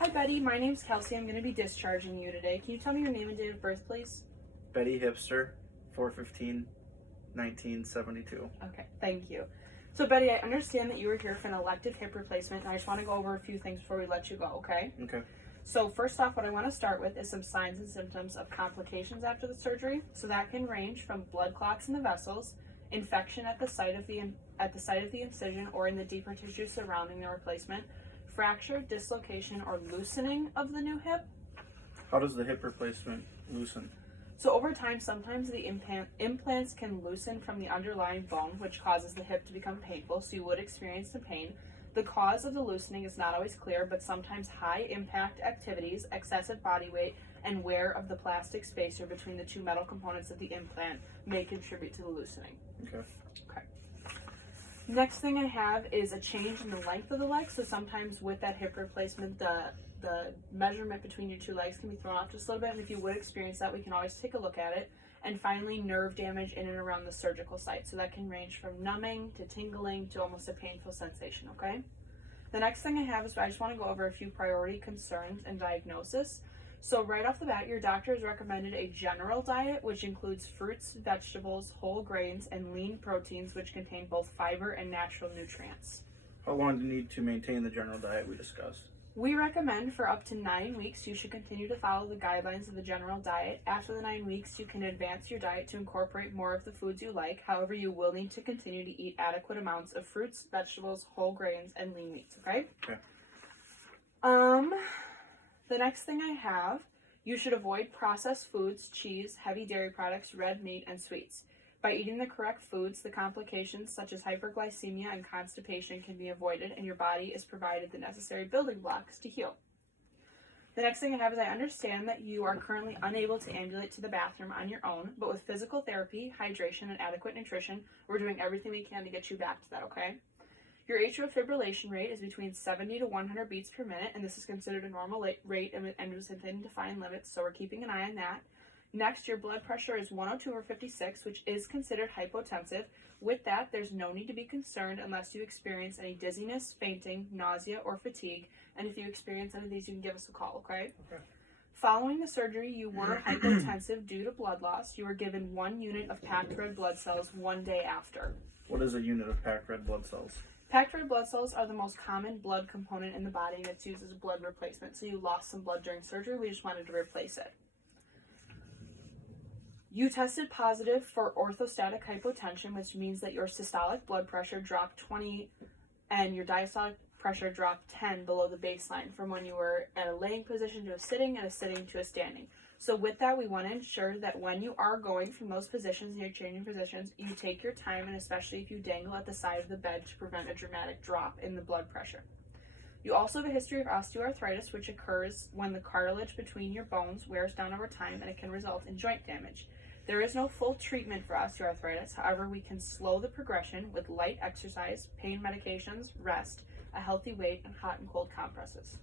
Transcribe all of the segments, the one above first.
Hi Betty, my name's Kelsey. I'm going to be discharging you today. Can you tell me your name and date of birth, please? Betty Hippster, 4/15/1972. Okay, thank you. So Betty, I understand that you were here for an elective hip replacement, and I just want to go over a few things before we let you go, okay? Okay. So first off, what I want to start with is some signs and symptoms of complications after the surgery. So that can range from blood clots in the vessels, infection at the site of the incision or in the deeper tissue surrounding the replacement, fracture, dislocation, or loosening of the new hip. How does the hip replacement loosen? So over time, sometimes the implants can loosen from the underlying bone, which causes the hip to become painful, so you would experience some pain. The cause of the loosening is not always clear, but sometimes high impact activities, excessive body weight, and wear of the plastic spacer between the two metal components of the implant may contribute to the loosening. Okay. Next thing I have is a change in the length of the leg. So sometimes with that hip replacement, the measurement between your two legs can be thrown off just a little bit, and if you would experience that, we can always take a look at it. And finally, nerve damage in and around the surgical site. So that can range from numbing to tingling to almost a painful sensation, okay? The next thing I have is I just want to go over a few priority concerns and diagnosis. So right off the bat, your doctor has recommended a general diet, which includes fruits, vegetables, whole grains, and lean proteins, which contain both fiber and natural nutrients. How long do you need to maintain the general diet we discussed? We recommend for up to 9 weeks, you should continue to follow the guidelines of the general diet. After the 9 weeks, you can advance your diet to incorporate more of the foods you like. However, you will need to continue to eat adequate amounts of fruits, vegetables, whole grains, and lean meats, okay? Okay. The next thing I have, you should avoid processed foods, cheese, heavy dairy products, red meat, and sweets. By eating the correct foods, the complications such as hyperglycemia and constipation can be avoided, and your body is provided the necessary building blocks to heal. The next thing I have is I understand that you are currently unable to ambulate to the bathroom on your own, but with physical therapy, hydration, and adequate nutrition, we're doing everything we can to get you back to that, okay? Your atrial fibrillation rate is between 70 to 100 beats per minute, and this is considered a normal rate and is within defined limits, so we're keeping an eye on that. Next, your blood pressure is 102/56, which is considered hypotensive. With that, there's no need to be concerned unless you experience any dizziness, fainting, nausea, or fatigue. And if you experience any of these, you can give us a call, okay? Okay. Following the surgery, you were hypotensive due to blood loss. You were given 1 unit of packed red blood cells 1 day after. What is a unit of packed red blood cells? Packed red blood cells are the most common blood component in the body, and it's used as a blood replacement. So you lost some blood during surgery. We just wanted to replace it. You tested positive for orthostatic hypotension, which means that your systolic blood pressure dropped 20 and your diastolic pressure dropped 10 below the baseline from when you were at a laying position to a sitting and a sitting to a standing. So with that, we want to ensure that when you are going from those positions and you're changing positions, you take your time, and especially if you dangle at the side of the bed to prevent a dramatic drop in the blood pressure. You also have a history of osteoarthritis, which occurs when the cartilage between your bones wears down over time, and it can result in joint damage. There is no full treatment for osteoarthritis. However, we can slow the progression with light exercise, pain medications, rest, a healthy weight, and hot and cold compresses.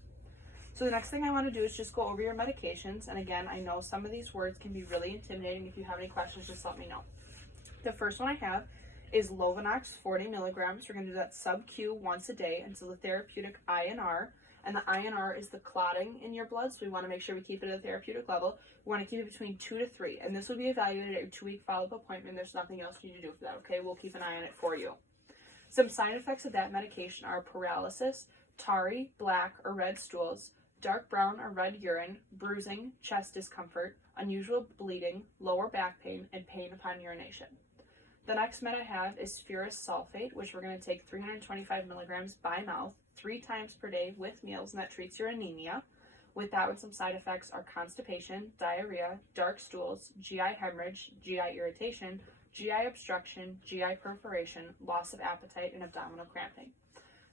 So the next thing I want to do is just go over your medications. And again, I know some of these words can be really intimidating. If you have any questions, just let me know. The first one I have is Lovenox 40 milligrams. We're going to do that sub-Q once a day until the therapeutic INR. And the INR is the clotting in your blood, so we want to make sure we keep it at a therapeutic level. We want to keep it between 2 to 3, and this will be evaluated at your 2-week follow-up appointment. There's nothing else you need to do for that, okay? We'll keep an eye on it for you. Some side effects of that medication are paralysis, tarry, black or red stools, dark brown or red urine, bruising, chest discomfort, unusual bleeding, lower back pain, and pain upon urination. The next med I have is ferrous sulfate, which we're going to take 325 milligrams by mouth 3 times per day with meals, and that treats your anemia. With that one, some side effects are constipation, diarrhea, dark stools, GI hemorrhage, GI irritation, GI obstruction, GI perforation, loss of appetite, and abdominal cramping.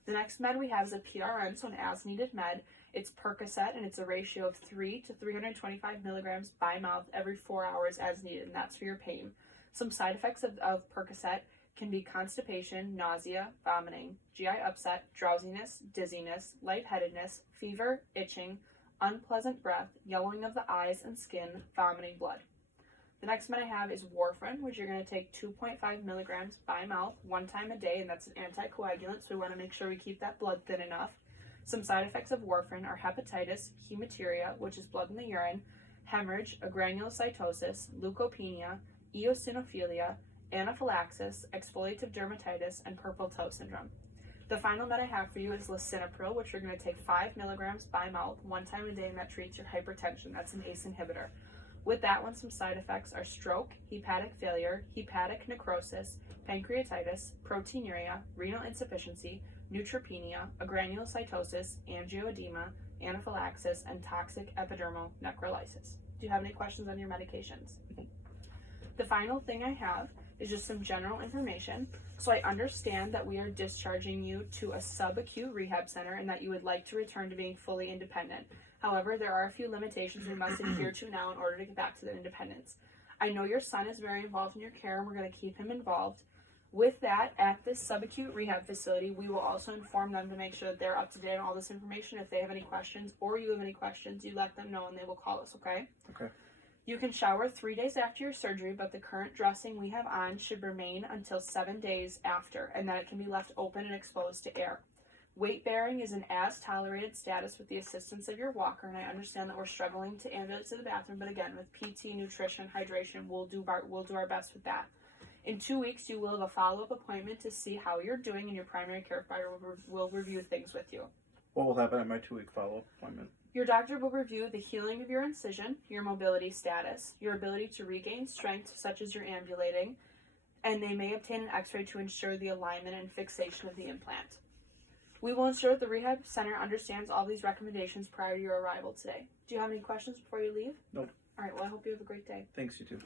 The next med we have is a PRN, so an as-needed med. It's Percocet, and it's a ratio of 3 to 325 milligrams by mouth every 4 hours as needed, and that's for your pain. Some side effects of Percocet can be constipation, nausea, vomiting, GI upset, drowsiness, dizziness, lightheadedness, fever, itching, unpleasant breath, yellowing of the eyes and skin, vomiting blood. The next med I have is warfarin, which you're going to take 2.5 milligrams by mouth 1 time a day, and that's an anticoagulant, so we want to make sure we keep that blood thin enough. Some side effects of warfarin are hepatitis, hematuria, which is blood in the urine, hemorrhage, agranulocytosis, leukopenia, eosinophilia, anaphylaxis, exfoliative dermatitis, and purple toe syndrome. The final med I have for you is lisinopril, which you're going to take 5 milligrams by mouth 1 time a day, and that treats your hypertension. That's an ACE inhibitor. With that one, some side effects are stroke, hepatic failure, hepatic necrosis, pancreatitis, proteinuria, renal insufficiency, neutropenia, agranulocytosis, angioedema, anaphylaxis, and toxic epidermal necrolysis. Do you have any questions on your medications? The final thing I have is just some general information. So I understand that we are discharging you to a subacute rehab center and that you would like to return to being fully independent. However, there are a few limitations we must adhere to now in order to get back to the independence. I know your son is very involved in your care, and we're going to keep him involved. With that, at this subacute rehab facility, we will also inform them to make sure that they're up to date on all this information. If they have any questions or you have any questions, you let them know and they will call us, okay? Okay. You can shower 3 days after your surgery, but the current dressing we have on should remain until 7 days after, and that it can be left open and exposed to air. Weight bearing is an as tolerated status with the assistance of your walker, and I understand that we're struggling to ambulate to the bathroom, but again, with PT, nutrition, hydration, we'll do our best with that. In 2 weeks, you will have a follow-up appointment to see how you're doing, and your primary care provider will review things with you. What will happen at my 2-week follow-up appointment? Your doctor will review the healing of your incision, your mobility status, your ability to regain strength, such as your ambulating, and they may obtain an x-ray to ensure the alignment and fixation of the implant. We will ensure that the rehab center understands all these recommendations prior to your arrival today. Do you have any questions before you leave? Nope. All right, well, I hope you have a great day. Thanks, you too.